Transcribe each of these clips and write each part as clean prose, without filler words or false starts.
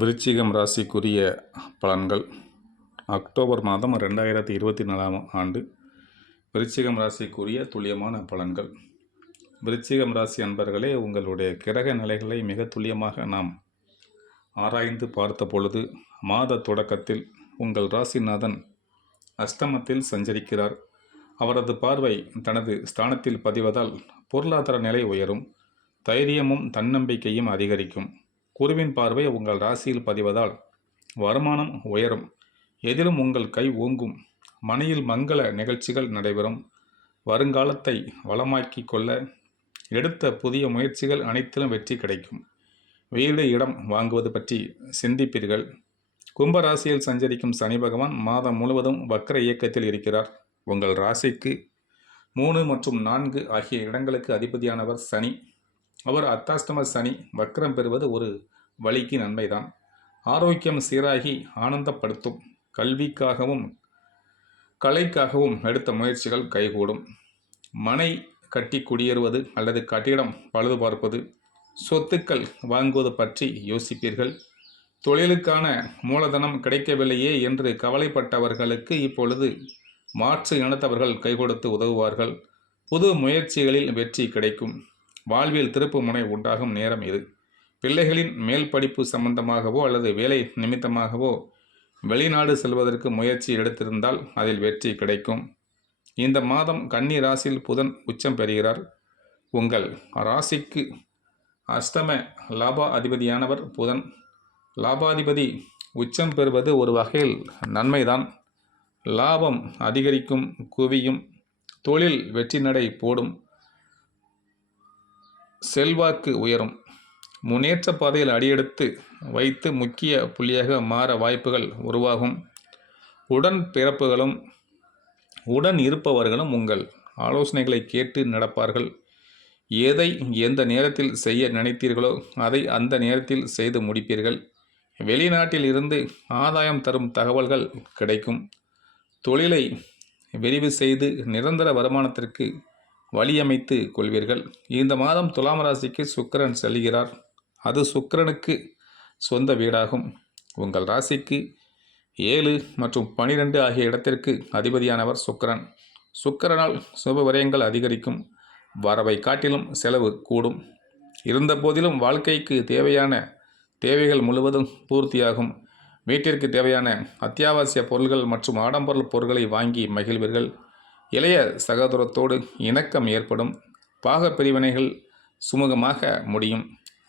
விருச்சிகம் ராசிக்குரிய பலன்கள் அக்டோபர் மாதம் 2024 ஆண்டு விருச்சிகம் ராசிக்குரிய துல்லியமான பலன்கள். விருச்சிகம் ராசி அன்பர்களே, உங்களுடைய கிரக நிலைகளை மிக துல்லியமாக நாம் ஆராய்ந்து பார்த்த பொழுது, மாத தொடக்கத்தில் உங்கள் ராசிநாதன் அஷ்டமத்தில் சஞ்சரிக்கிறார். அவரது பார்வை தனது ஸ்தானத்தில் பதிவதால் பொருளாதார நிலை உயரும், தைரியமும் தன்னம்பிக்கையும் அதிகரிக்கும். குருவின் பார்வை உங்கள் ராசியில் பதிவதால் வருமானம் உயரும், எதிலும் உங்கள் கை ஓங்கும், மனையில் மங்கள நிகழ்ச்சிகள் நடைபெறும். வருங்காலத்தை வளமாக்கி கொள்ள எடுத்த புதிய முயற்சிகள் அனைத்திலும் வெற்றி கிடைக்கும். வீடு இடம் வாங்குவது பற்றி சிந்திப்பீர்கள். கும்பராசியில் சஞ்சரிக்கும் சனி பகவான் மாதம் முழுவதும் வக்ர இயக்கத்தில் இருக்கிறார். உங்கள் ராசிக்கு 3 மற்றும் 4 ஆகிய இடங்களுக்கு அதிபதியானவர் சனி. அவர் அர்த்தாஷ்டம சனி வக்ரம் பெறுவது ஒரு வழிக்கு நன்மைதான். ஆரோக்கியம் சீராகி ஆனந்தப்படுத்தும். கல்விக்காகவும் கலைக்காகவும் எடுத்த முயற்சிகள் கைகூடும். மனை கட்டி குடியேறுவது அல்லது கட்டிடம் பழுது பார்ப்பது, சொத்துக்கள் வாங்குவது பற்றி யோசிப்பீர்கள். தொழிலுக்கான மூலதனம் கிடைக்கவில்லையே என்று கவலைப்பட்டவர்களுக்கு இப்பொழுது மாற்று இனத்தவர்கள் கைகொடுத்து உதவுவார்கள். புது முயற்சிகளில் வெற்றி கிடைக்கும். வாழ்வில் திருப்பு முனை உண்டாகும் நேரம் இது. பிள்ளைகளின் மேல் படிப்பு சம்பந்தமாகவோ அல்லது வேலை நிமித்தமாகவோ வெளிநாடு செல்வதற்கு முயற்சி எடுத்திருந்தால் அதில் வெற்றி கிடைக்கும். இந்த மாதம் கன்னி ராசியில் புதன் உச்சம் பெறுகிறார். உங்கள் ராசிக்கு அஷ்டம லாப அதிபதியானவர் புதன். லாபாதிபதி உச்சம் பெறுவது ஒரு வகையில் நன்மைதான். லாபம் அதிகரிக்கும், குவியும். தொழில் வெற்றி நடை போடும், செல்வாக்கு உயரும். முன்னேற்ற பாதையில் அடியெடுத்து வைத்து முக்கிய புள்ளியாக மாற வாய்ப்புகள் உருவாகும். உடன் பிறப்புகளும் உடன் இருப்பவர்களும் உங்கள் ஆலோசனைகளை கேட்டு நடப்பார்கள். எதை எந்த நேரத்தில் செய்ய நினைத்தீர்களோ அதை அந்த நேரத்தில் செய்து முடிப்பீர்கள். வெளிநாட்டில் இருந்து ஆதாயம் தரும் தகவல்கள் கிடைக்கும். தொழிலை விரிவு செய்து நிரந்தர வருமானத்திற்கு வழியமைத்து கொள்வீர்கள். இந்த மாதம் துலாம் ராசிக்கு சுக்கிரன் செல்கிறார். அது சுக்கிரனுக்கு சொந்த வீடாகும். உங்கள் ராசிக்கு 7 மற்றும் 12 ஆகிய இடத்திற்கு அதிபதியானவர் சுக்கிரன். சுக்கிரனால் சுப விரயங்கள் அதிகரிக்கும். வரவை காட்டிலும் செலவு கூடும். இருந்த போதிலும் வாழ்க்கைக்கு தேவையான தேவைகள் முழுவதும் பூர்த்தியாகும். வீட்டிற்கு தேவையான அத்தியாவசிய பொருள்கள் மற்றும் ஆடம்பர பொருட்களை வாங்கி மகிழ்வீர்கள். இளைய சகோதரத்தோடு இணக்கம் ஏற்படும். பாக பிரிவினைகள் சுமூகமாக முடியும்.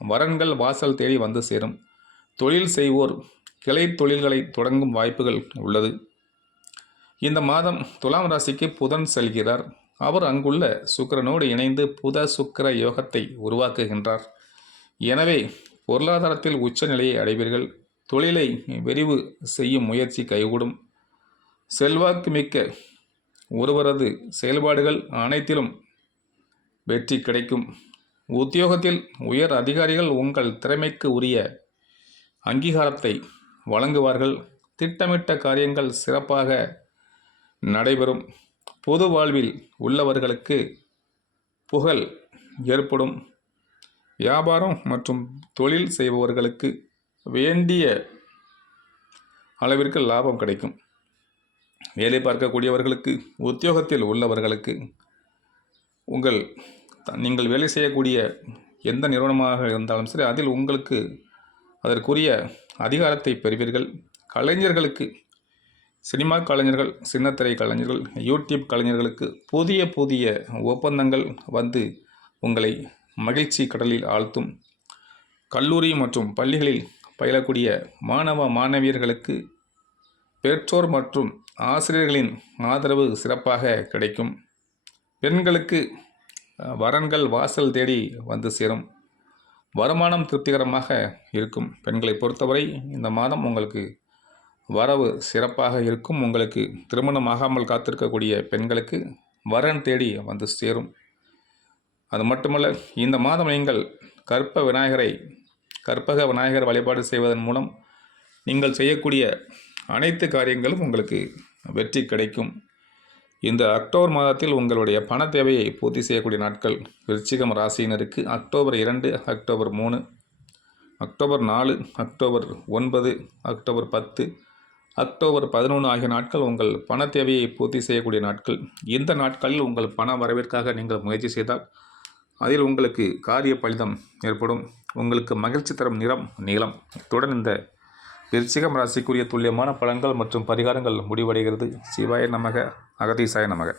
வரன்கள் வாசல் தேடி வந்து சேரும். தொழில் செய்வோர் கிளை தொழில்களை தொடங்கும் வாய்ப்புகள் உள்ளது. இந்த மாதம் துலாம் ராசிக்கு புதன் செல்கிறார். அவர் அங்குள்ள சுக்கிரனோடு இணைந்து புத சுக்கிர யோகத்தை உருவாக்குகின்றார். எனவே பொருளாதாரத்தில் உச்சநிலையை அடைவீர்கள். தொழிலை விரிவு செய்யும் முயற்சி கைகூடும். செல்வாக்கு மிக்க ஒருவரது செயல்பாடுகள் அனைத்திலும் வெற்றி கிடைக்கும். உத்தியோகத்தில் உயர் அதிகாரிகள் உங்கள் திறமைக்கு உரிய அங்கீகாரத்தை வழங்குவார்கள். திட்டமிட்ட காரியங்கள் சிறப்பாக நடைபெறும். பொது வாழ்வில் உள்ளவர்களுக்கு புகழ் ஏற்படும். வியாபாரம் மற்றும் தொழில் செய்பவர்களுக்கு வேண்டிய அளவிற்கு லாபம் கிடைக்கும். வேலை பார்க்கக்கூடியவர்களுக்கு, உத்தியோகத்தில் உள்ளவர்களுக்கு, நீங்கள் வேலை செய்யக்கூடிய எந்த நிறுவனமாக இருந்தாலும் சரி, அதில் உங்களுக்கு அதற்குரிய அதிகாரத்தை பெறுவீர்கள். கலைஞர்களுக்கு, சினிமா கலைஞர்கள், சின்னத்திரை கலைஞர்கள், யூடியூப் கலைஞர்களுக்கு புதிய புதிய ஒப்பந்தங்கள் வந்து உங்களை மகிழ்ச்சி கடலில் ஆழ்த்தும். கல்லூரி மற்றும் பள்ளிகளில் பயிலக்கூடிய மாணவ மாணவியர்களுக்கு பெற்றோர் மற்றும் ஆசிரியர்களின் ஆதரவு சிறப்பாக கிடைக்கும். பெண்களுக்கு வரன்கள் வாசல் தேடி வந்து சேரும். வருமானம் திருப்திகரமாக இருக்கும். பெண்களை பொறுத்தவரை இந்த மாதம் உங்களுக்கு வரவு சிறப்பாக இருக்கும். உங்களுக்கு திருமணமாகாமல் காத்திருக்கக்கூடிய பெண்களுக்கு வரன் தேடி வந்து சேரும். அது மட்டுமல்ல, இந்த மாதம் நீங்கள் கற்பக விநாயகர் வழிபாடு செய்வதன் மூலம் நீங்கள் செய்யக்கூடிய அனைத்து காரியங்களும் உங்களுக்கு வெற்றி கிடைக்கும். இந்த அக்டோபர் மாதத்தில் உங்களுடைய பண தேவையை பூர்த்தி செய்யக்கூடிய நாட்கள் விருச்சிகம் ராசியினருக்கு October 2, October 3. October 4, October 9, October 10, October 11 ஆகிய நாட்கள் உங்கள் பண தேவையை பூர்த்தி செய்யக்கூடிய நாட்கள். இந்த நாட்களில் உங்கள் பண வரவிற்காக நீங்கள் முயற்சி செய்தால் அதில் உங்களுக்கு காரிய பலிதம் ஏற்படும். உங்களுக்கு மகிழ்ச்சி தரும் நிறம் நீலம். இத்துடன் இந்த விருச்சிகம் ராசிக்குரிய துல்லியமான பலன்கள் மற்றும் பரிகாரங்கள் முடிவடைகிறது. சிவாய நமக, அகதீசாய நமக.